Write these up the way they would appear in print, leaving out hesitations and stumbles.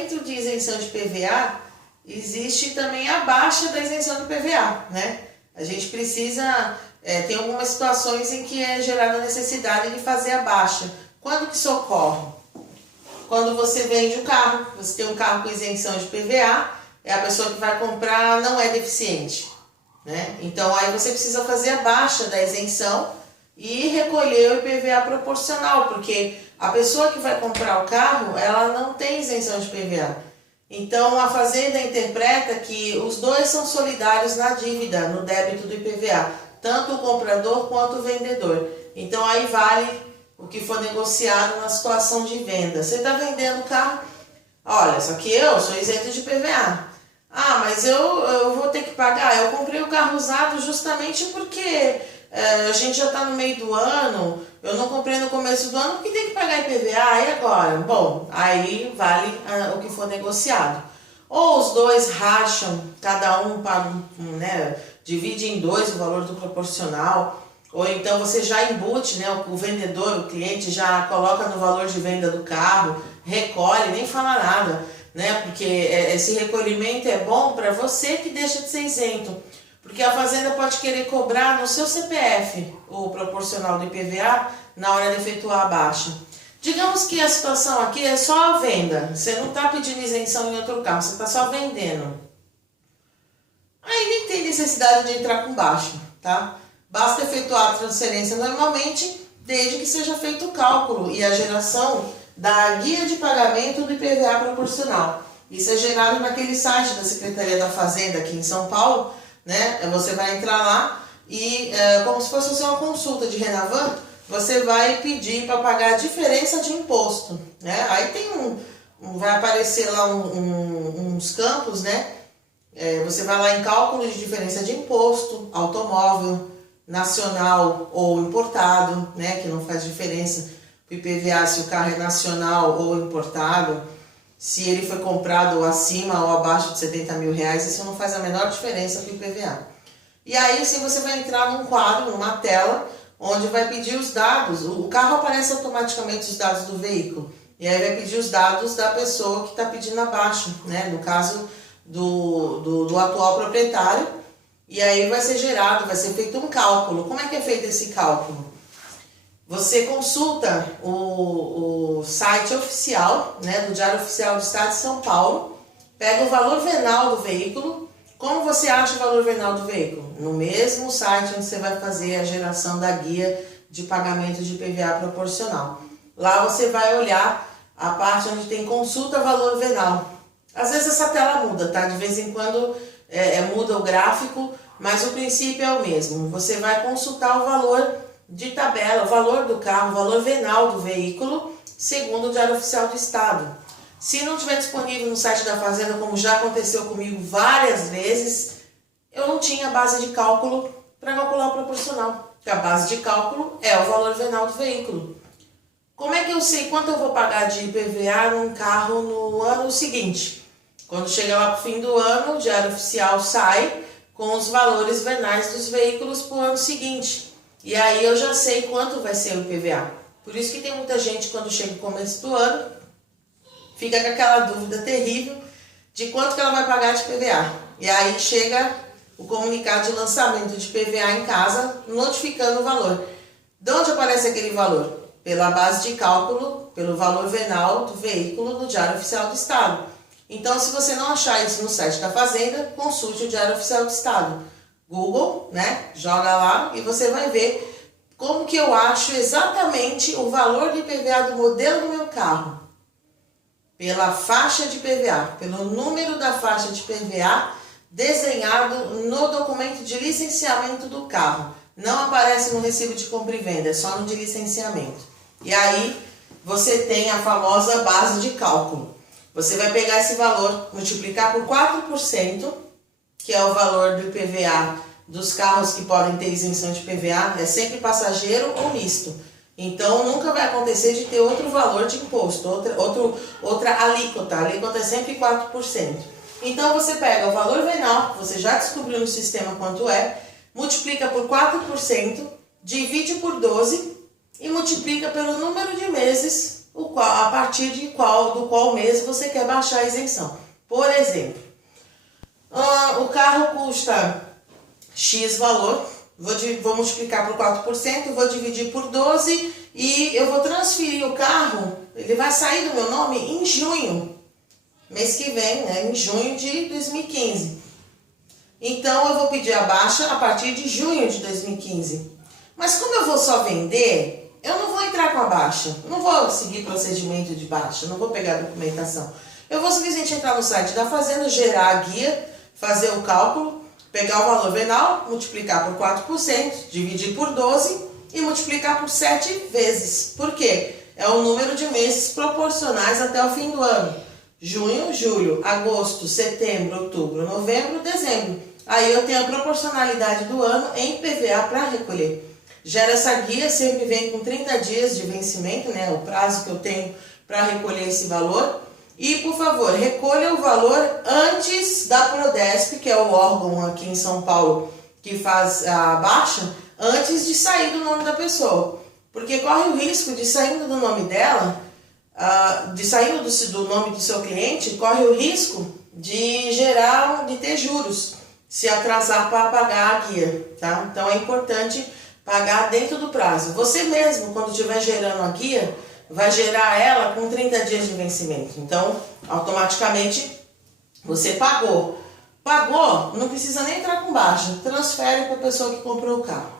dentro de isenção de PVA, existe também a baixa da isenção de PVA, né? A gente precisa, tem algumas situações em que é gerada a necessidade de fazer a baixa. Quando que isso ocorre? Quando você vende o carro, você tem um carro com isenção de PVA, a pessoa que vai comprar não é deficiente, né? Então aí você precisa fazer a baixa da isenção e recolher o IPVA proporcional, porque a pessoa que vai comprar o carro, ela não tem isenção de PVA. Então a Fazenda interpreta que os dois são solidários na dívida, no débito do IPVA, tanto o comprador quanto o vendedor. Então aí vale o que for negociado na situação de venda. Você está vendendo o carro, olha, só que eu sou isento de PVA. Ah, mas eu vou ter que pagar. Eu comprei o carro usado justamente porque a gente já está no meio do ano, eu não comprei no começo do ano porque tem que pagar IPVA, e agora? Bom, aí vale o que for negociado. Ou os dois racham, cada um paga, né, divide em dois o valor do proporcional, ou então você já embute, né, o vendedor, o cliente já coloca no valor de venda do carro, recolhe, nem fala nada, né, porque esse recolhimento é bom para você que deixa de ser isento. Porque a Fazenda pode querer cobrar no seu CPF o proporcional do IPVA na hora de efetuar a baixa. Digamos que a situação aqui é só a venda, você não está pedindo isenção em outro carro, você está só vendendo. Aí nem tem necessidade de entrar com baixa, tá? Basta efetuar a transferência normalmente, desde que seja feito o cálculo e a geração da guia de pagamento do IPVA proporcional. Isso é gerado naquele site da Secretaria da Fazenda aqui em São Paulo, né? Você vai entrar lá e, como se fosse uma consulta de Renavan, você vai pedir para pagar a diferença de imposto, né? Aí tem vai aparecer lá uns campos, né? Você vai lá em cálculo de diferença de imposto, automóvel, nacional ou importado, né? Que não faz diferença o IPVA se o carro é nacional ou importado. Se ele foi comprado acima ou abaixo de 70 mil reais, isso não faz a menor diferença para o IPVA. E aí sim você vai entrar num quadro, numa tela, onde vai pedir os dados. O carro aparece automaticamente os dados do veículo. E aí vai pedir os dados da pessoa que está pedindo a baixa, né? No caso do atual proprietário. E aí vai ser gerado, vai ser feito um cálculo. Como é que é feito esse cálculo? Você consulta o site oficial, né, do Diário Oficial do Estado de São Paulo, pega o valor venal do veículo. Como você acha o valor venal do veículo? No mesmo site onde você vai fazer a geração da guia de pagamento de IPVA proporcional. Lá você vai olhar a parte onde tem consulta valor venal. Às vezes essa tela muda, tá? De vez em quando muda o gráfico, mas o princípio é o mesmo. Você vai consultar o valor de tabela, o valor do carro, o valor venal do veículo, segundo o Diário Oficial do Estado. Se não estiver disponível no site da Fazenda, como já aconteceu comigo várias vezes, eu não tinha base de cálculo para calcular o proporcional. Porque a base de cálculo é o valor venal do veículo. Como é que eu sei quanto eu vou pagar de IPVA num carro no ano seguinte? Quando chega lá para o fim do ano, o Diário Oficial sai com os valores venais dos veículos para o ano seguinte. E aí eu já sei quanto vai ser o IPVA. Por isso que tem muita gente, quando chega o começo do ano, fica com aquela dúvida terrível de quanto que ela vai pagar de IPVA. E aí chega o comunicado de lançamento de IPVA em casa, notificando o valor. De onde aparece aquele valor? Pela base de cálculo, pelo valor venal do veículo no Diário Oficial do Estado. Então, se você não achar isso no site da Fazenda, consulte o Diário Oficial do Estado. Google, né? Joga lá e você vai ver como que eu acho exatamente o valor do IPVA do modelo do meu carro. Pela faixa de IPVA, pelo número da faixa de IPVA desenhado no documento de licenciamento do carro. Não aparece no recibo de compra e venda, é só no de licenciamento. E aí você tem a famosa base de cálculo. Você vai pegar esse valor, multiplicar por 4%, que é o valor do IPVA dos carros que podem ter isenção de IPVA, é sempre passageiro ou misto. Então, nunca vai acontecer de ter outro valor de imposto, outra alíquota. A alíquota é sempre 4%. Então, você pega o valor venal, que você já descobriu no sistema quanto é, multiplica por 4%, divide por 12 e multiplica pelo número de meses a partir do qual mês você quer baixar a isenção. Por exemplo, o carro custa X valor, vou multiplicar por 4%, vou dividir por 12 e eu vou transferir o carro, ele vai sair do meu nome em junho, mês que vem, né, em junho de 2015. Então eu vou pedir a baixa a partir de junho de 2015. Mas como eu vou só vender, eu não vou entrar com a baixa, não vou seguir procedimento de baixa, não vou pegar a documentação. Eu vou simplesmente entrar no site da Fazenda, gerar a guia, fazer o cálculo, pegar o valor venal, multiplicar por 4%, dividir por 12 e multiplicar por 7 vezes. Por quê? É o número de meses proporcionais até o fim do ano. Junho, julho, agosto, setembro, outubro, novembro, dezembro. Aí eu tenho a proporcionalidade do ano em PVA para recolher. Gera essa guia, sempre vem com 30 dias de vencimento, né? O prazo que eu tenho para recolher esse valor. E, por favor, recolha o valor antes da Prodesp, que é o órgão aqui em São Paulo que faz a baixa, antes de sair do nome da pessoa. Porque corre o risco de, saindo do nome dela, saindo do nome do seu cliente, corre o risco de ter juros, se atrasar para pagar a guia, tá? Então é importante pagar dentro do prazo. Você mesmo, quando estiver gerando a guia, vai gerar ela com 30 dias de vencimento. Então, automaticamente, você pagou. Pagou, não precisa nem entrar com baixa. Transfere para a pessoa que comprou o carro.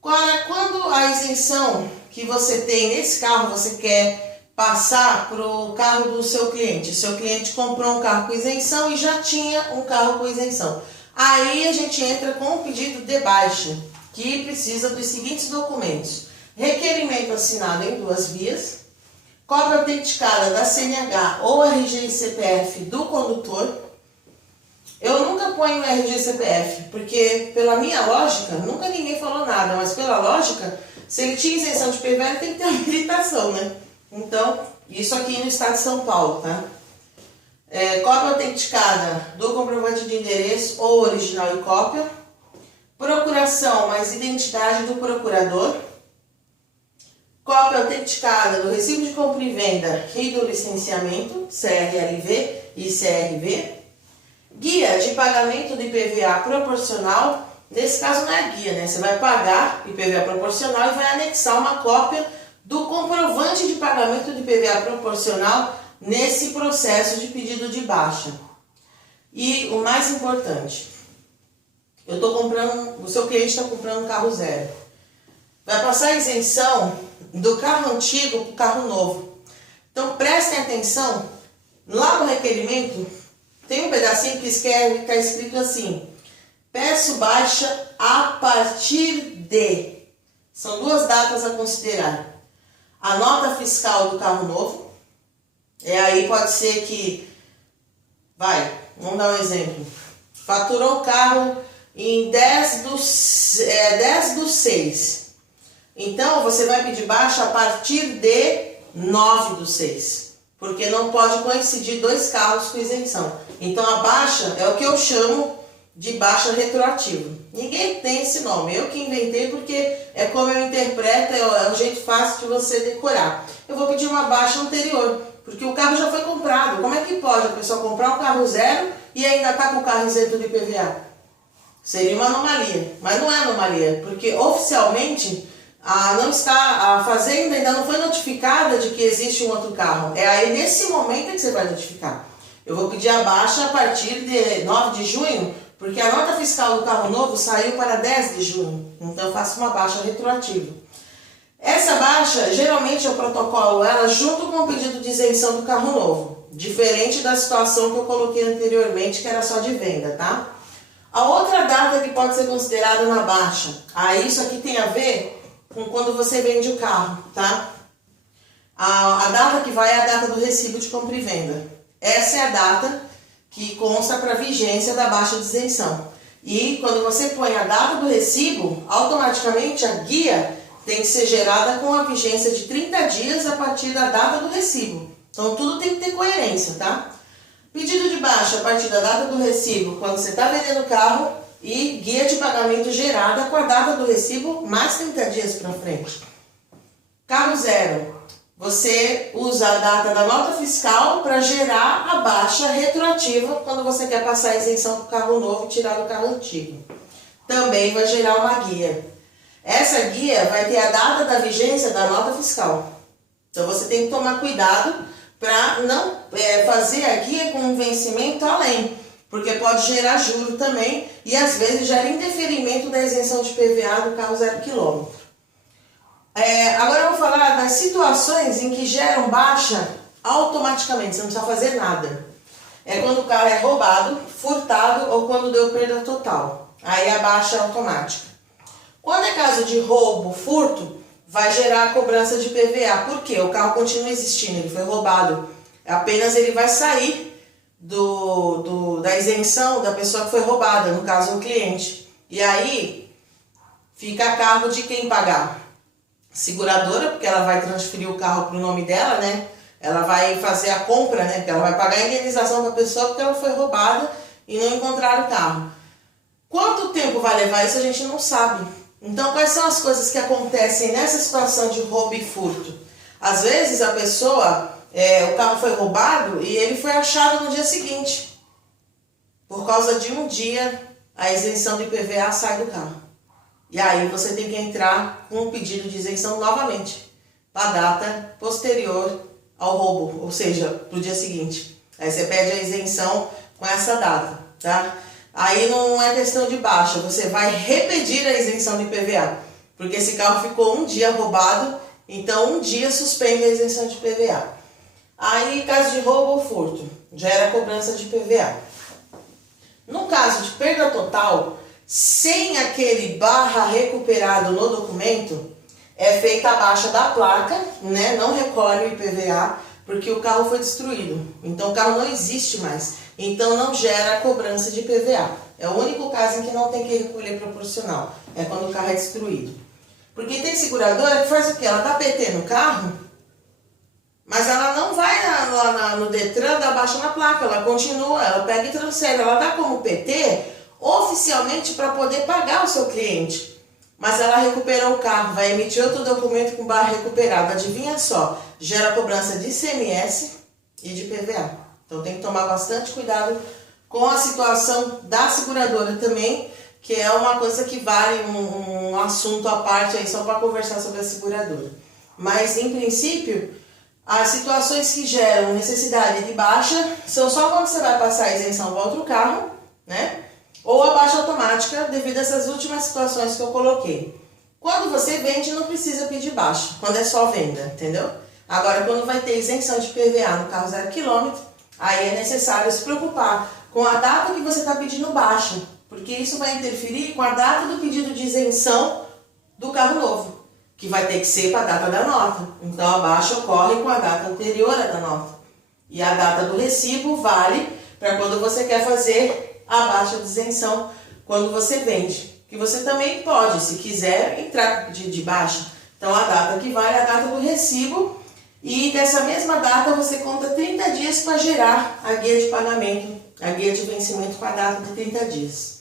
Quando a isenção que você tem nesse carro, você quer passar para o carro do seu cliente. Seu cliente comprou um carro com isenção e já tinha um carro com isenção. Aí a gente entra com o pedido de baixa, que precisa dos seguintes documentos. Requerimento assinado em 2 vias, cópia autenticada da CNH ou RG e CPF do condutor. Eu nunca ponho RG e CPF, porque pela minha lógica, nunca ninguém falou nada, mas pela lógica, se ele tinha isenção de PVA, ele tem que ter habilitação, né? Então, isso aqui no estado de São Paulo, tá? Cópia autenticada do comprovante de endereço ou original e cópia. Procuração mais identidade do procurador. Cópia autenticada do recibo de compra e venda e do licenciamento, CRLV e CRV. Guia de pagamento de IPVA proporcional. Nesse caso não é guia, né? Você vai pagar IPVA proporcional e vai anexar uma cópia do comprovante de pagamento de IPVA proporcional nesse processo de pedido de baixa. E o mais importante, o seu cliente está comprando um carro zero. Vai passar a isenção do carro antigo para o carro novo. Então prestem atenção, lá no requerimento tem um pedacinho que está escrito assim: peço baixa a partir de. São 2 datas a considerar. A nota fiscal do carro novo. Aí pode ser que, vamos dar um exemplo. Faturou o carro em 10 do 6. Então, você vai pedir baixa a partir de 9 do 6. Porque não pode coincidir 2 carros com isenção. Então, a baixa é o que eu chamo de baixa retroativa. Ninguém tem esse nome. Eu que inventei porque é como eu interpreto, é um jeito fácil de você decorar. Eu vou pedir uma baixa anterior, porque o carro já foi comprado. Como é que pode a pessoa comprar um carro zero e ainda está com o carro isento de IPVA? Seria uma anomalia, mas não é anomalia, porque oficialmente a Fazenda ainda não foi notificada de que existe um outro carro. É aí nesse momento que você vai notificar. Eu vou pedir a baixa a partir de 9 de junho, porque a nota fiscal do carro novo saiu para 10 de junho. Então eu faço uma baixa retroativa. Essa baixa, geralmente eu protocolo ela junto com o pedido de isenção do carro novo. Diferente da situação que eu coloquei anteriormente, que era só de venda, tá? A outra data que pode ser considerada na baixa, isso aqui tem a ver com quando você vende o carro, tá? A data que vai é a data do recibo de compra e venda. Essa é a data que consta para vigência da baixa de isenção. E quando você põe a data do recibo, automaticamente a guia tem que ser gerada com a vigência de 30 dias a partir da data do recibo. Então tudo tem que ter coerência, tá? Pedido de baixa a partir da data do recibo, quando você está vendendo o carro, e guia de pagamento gerada com a data do recibo mais 30 dias para frente. Carro zero. você usa a data da nota fiscal para gerar a baixa retroativa quando você quer passar a isenção do carro novo e tirar do carro antigo. Também vai gerar uma guia. Essa guia vai ter a data da vigência da nota fiscal. Então você tem que tomar cuidado para não fazer a guia com um vencimento além, porque pode gerar juro também e às vezes gera indeferimento da isenção de PVA do carro 0 km. Agora eu vou falar das situações em que geram baixa automaticamente, você não precisa fazer nada. É quando o carro é roubado, furtado ou quando deu perda total. Aí a baixa é automática. Quando é caso de roubo, furto, vai gerar a cobrança de PVA. Por quê? O carro continua existindo, ele foi roubado. Apenas ele vai sair da isenção da pessoa que foi roubada, no caso o cliente. E aí fica a cargo de quem pagar? Seguradora, porque ela vai transferir o carro para o nome dela, né? Ela vai fazer a compra, né? Porque ela vai pagar a indenização da pessoa porque ela foi roubada e não encontraram o carro. Quanto tempo vai levar isso a gente não sabe. Então, quais são as coisas que acontecem nessa situação de roubo e furto? Às vezes a pessoa, o carro foi roubado e ele foi achado no dia seguinte. Por causa de um dia, a isenção de IPVA sai do carro. E aí você tem que entrar com um pedido de isenção novamente, para a data posterior ao roubo, ou seja, para o dia seguinte. Aí você pede a isenção com essa data, tá? Aí não é questão de baixa, você vai repetir a isenção de IPVA, porque esse carro ficou um dia roubado, então um dia suspende a isenção de IPVA. Aí, caso de roubo ou furto, gera cobrança de IPVA. No caso de perda total, sem aquele barra recuperado no documento, é feita a baixa da placa, né? Não recolhe o IPVA, porque o carro foi destruído. Então o carro não existe mais. Então não gera cobrança de IPVA. É o único caso em que não tem que recolher proporcional. É quando o carro é destruído. Porque tem seguradora que faz o quê? Ela dá PT no carro, mas ela não vai lá no Detran dar baixa na placa. Ela continua, ela pega e transfere. Ela dá como PT oficialmente para poder pagar o seu cliente. Mas ela recuperou o carro, vai emitir outro documento com barra recuperado. Adivinha só, gera cobrança de ICMS e de PVA. Então tem que tomar bastante cuidado com a situação da seguradora também, que é uma coisa que vale um assunto à parte aí só para conversar sobre a seguradora. Mas em princípio, as situações que geram necessidade de baixa são só quando você vai passar a isenção para outro carro, né? Ou a baixa automática devido a essas últimas situações que eu coloquei. Quando você vende, não precisa pedir baixa, quando é só venda, entendeu? Agora, quando vai ter isenção de PVA no carro 0 km, aí é necessário se preocupar com a data que você está pedindo baixa, porque isso vai interferir com a data do pedido de isenção do carro novo, que vai ter que ser para a data da nota. Então, a baixa ocorre com a data anterior à da nota. E a data do recibo vale para quando você quer fazer a baixa de isenção quando você vende. Que você também pode, se quiser, entrar com pedido de baixa. Então a data que vale é a data do recibo e dessa mesma data você conta 30 dias para gerar a guia de pagamento, a guia de vencimento com a data de 30 dias.